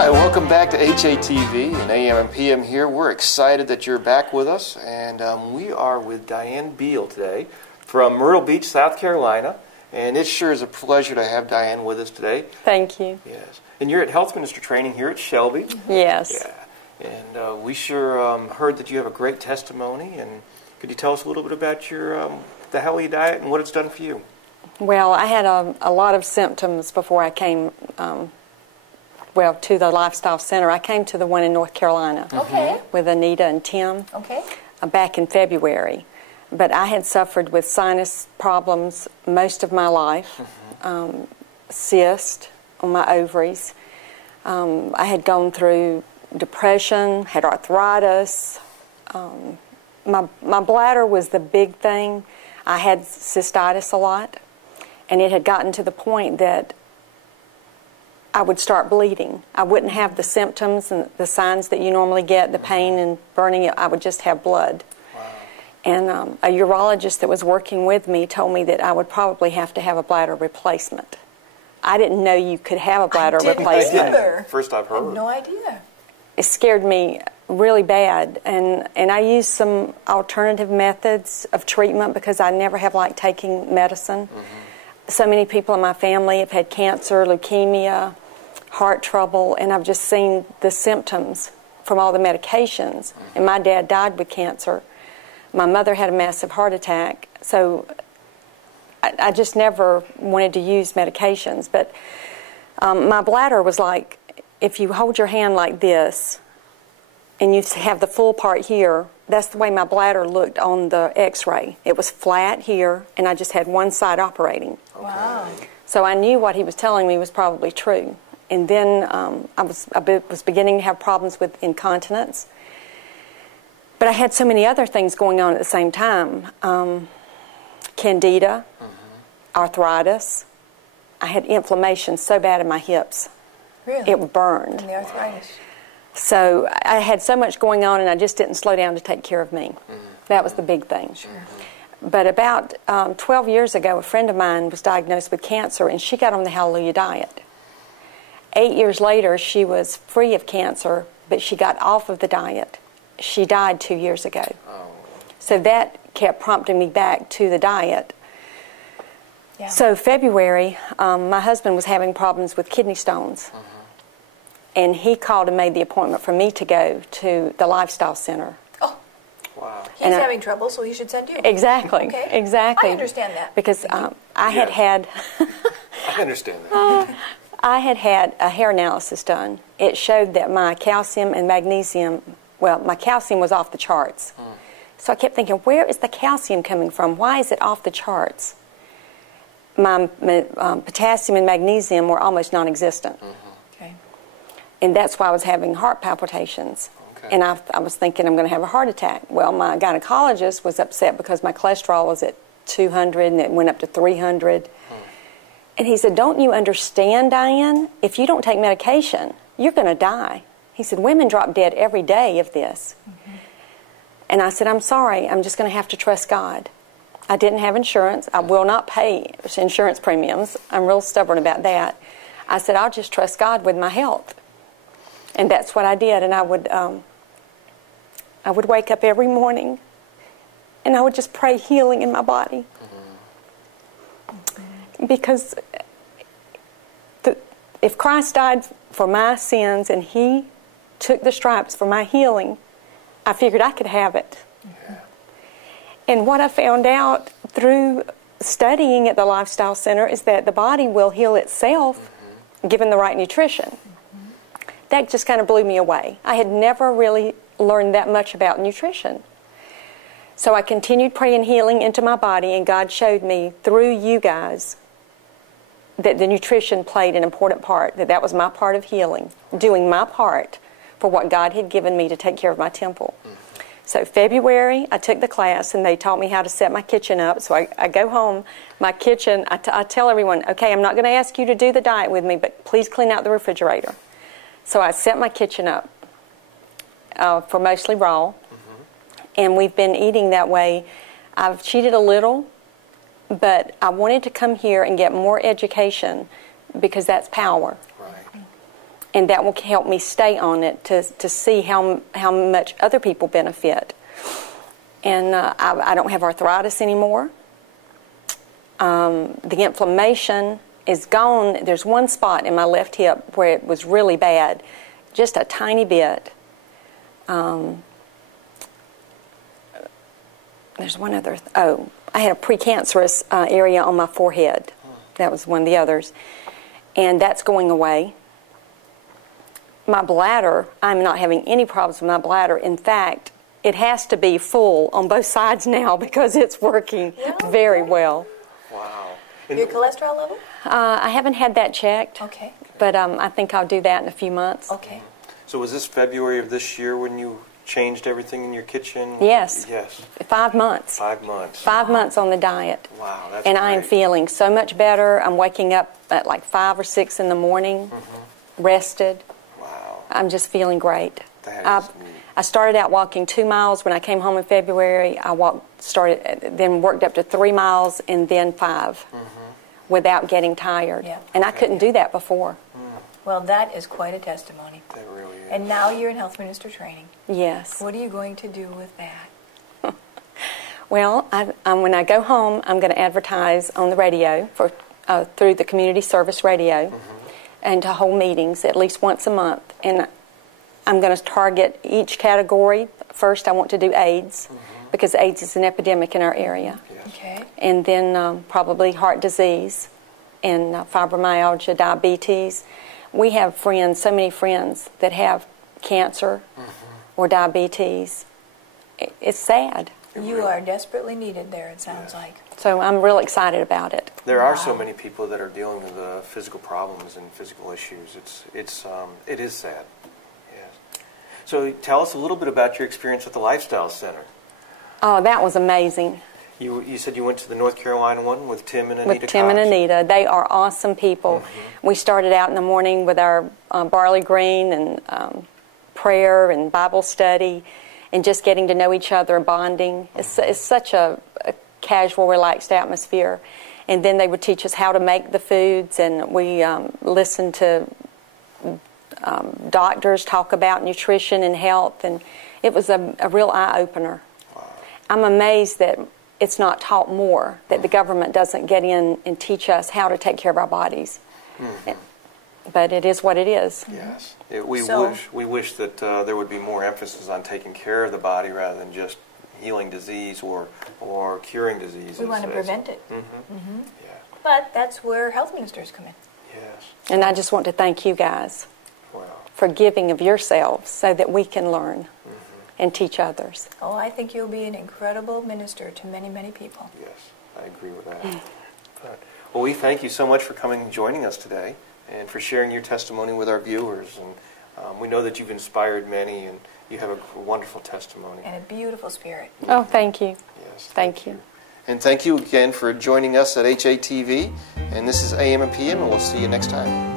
Hi, welcome back to HATV and AM and PM here. We're excited that you're back with us, and we are with Diane Beall today from Myrtle Beach, South Carolina, and it sure is a pleasure to have Diane with us today. Thank you. Yes, and you're at Health Minister Training here at Shelby. Yes. Yeah, and we sure heard that you have a great testimony, and could you tell us a little bit about your the healthy diet and what it's done for you? Well, I had a lot of symptoms before I came to the Lifestyle Center. I came to the one in North Carolina with Anita and Tim back in February. But I had suffered with sinus problems most of my life, cyst on my ovaries. I had gone through depression, had arthritis. My bladder was the big thing. I had cystitis a lot, and it had gotten to the point that I would start bleeding. I wouldn't have the symptoms and the signs that you normally get, the pain and burning. I would just have blood. Wow. And a urologist that was working with me told me that I would probably have to have a bladder replacement. I didn't know you could have a bladder replacement. Either. First I've heard. I had no idea. It scared me really bad, and I used some alternative methods of treatment because I never have liked taking medicine. So many people in my family have had cancer, leukemia, heart trouble, and I've just seen the symptoms from all the medications. And my dad died with cancer. My mother had a massive heart attack, so I just never wanted to use medications. But my bladder was like, if you hold your hand like this and you have the full part here, that's the way my bladder looked on the x-ray. It was flat here, and I just had one side operating. Wow. So I knew what he was telling me was probably true. And then I was beginning to have problems with incontinence. But I had so many other things going on at the same time. Candida, arthritis. I had inflammation so bad in my hips. Really? It burned. And the arthritis. So I had so much going on, and I just didn't slow down to take care of me. That was the big thing. Sure. But about 12 years ago, a friend of mine was diagnosed with cancer, and she got on the Hallelujah Diet. 8 years later, she was free of cancer, but she got off of the diet. She died 2 years ago. So that kept prompting me back to the diet. Yeah. So February, my husband was having problems with kidney stones. And he called and made the appointment for me to go to the Lifestyle Center. Oh. Wow. He's having trouble, so he should send you. Exactly. Okay. Exactly. I understand that. Because I had I understand that. I had had a hair analysis done. It showed that my calcium and magnesium, well, my calcium was off the charts. So I kept thinking, where is the calcium coming from? Why is it off the charts? My potassium and magnesium were almost non-existent. Okay. And that's why I was having heart palpitations. And I was thinking I'm going to have a heart attack. Well, my gynecologist was upset because my cholesterol was at 200 and it went up to 300. And he said, don't you understand, Diane? If you don't take medication, you're going to die. He said, women drop dead every day of this. And I said, I'm sorry, I'm just going to have to trust God. I didn't have insurance. I will not pay insurance premiums. I'm real stubborn about that. I said, I'll just trust God with my health. And that's what I did. And I would wake up every morning and I would just pray healing in my body. Because if Christ died for my sins and He took the stripes for my healing, I figured I could have it. And what I found out through studying at the Lifestyle Center is that the body will heal itself given the right nutrition. That just kind of blew me away. I had never really learned that much about nutrition. So I continued praying healing into my body, and God showed me through you guys that the nutrition played an important part, that was my part of healing, doing my part for what God had given me to take care of my temple. So February, I took the class, and they taught me how to set my kitchen up. So I go home, my kitchen, I tell everyone, okay, I'm not going to ask you to do the diet with me, but please clean out the refrigerator. So I set my kitchen up for mostly raw, and we've been eating that way. I've cheated a little, but I wanted to come here and get more education because that's power. Right. and that will help me stay on it to see how much other people benefit. And I don't have arthritis anymore. The inflammation is gone. There's one spot in my left hip where it was really bad, just a tiny bit. There's one other. I had a precancerous area on my forehead. That was one of the others. And that's going away. My bladder, I'm not having any problems with my bladder. In fact, it has to be full on both sides now because it's working very well. Wow. Your cholesterol level? I haven't had that checked. Okay. But I think I'll do that in a few months. Okay. So was this February of this year when you changed everything in your kitchen? Yes. Yes. 5 months. 5 months. 5 months on the diet. Wow, that's And I am great. feeling so much better. I'm waking up at like 5 or 6 in the morning, rested. Wow. I'm just feeling great. That is neat. I started out walking 2 miles when I came home in February. I then worked up to 3 miles and then 5 without getting tired. Yeah. And I couldn't do that before. Well, that is quite a testimony. That really is. And now you're in health minister training. Yes. What are you going to do with that? Well, when I go home, I'm going to advertise on the radio through the community service radio and to hold meetings at least once a month. And I'm going to target each category. First, I want to do AIDS because AIDS is an epidemic in our area. Yes. Okay. And then probably heart disease and fibromyalgia, diabetes. We have friends, so many friends that have cancer or diabetes. It's sad. You are desperately needed there, it sounds like. So I'm real excited about it. There are so many people that are dealing with physical problems and physical issues. It is sad. Yes. So tell us a little bit about your experience at the Lifestyle Center. Oh, that was amazing. You said you went to the North Carolina one with Tim and Anita. With Tim and Anita. They are awesome people. We started out in the morning with our barley green and prayer and Bible study and just getting to know each other and bonding. It's such a casual, relaxed atmosphere. And then they would teach us how to make the foods, and we listened to doctors talk about nutrition and health, and it was a real eye-opener. Wow. I'm amazed that it's not taught more, that the government doesn't get in and teach us how to take care of our bodies. But it is what it is. Yes. We wish that there would be more emphasis on taking care of the body rather than just healing disease or curing diseases. We want to prevent it. Yeah. But that's where health ministers come in. Yes. And I just want to thank you guys Wow. for giving of yourselves so that we can learn and teach others. Oh, I think you'll be an incredible minister to many, many people. Yes, I agree with that. Well, we thank you so much for coming and joining us today and for sharing your testimony with our viewers. And we know that you've inspired many, and you have a wonderful testimony. And a beautiful spirit. Oh, thank you. Yes, Thank you. And thank you again for joining us at HATV. And this is AM and PM, and we'll see you next time.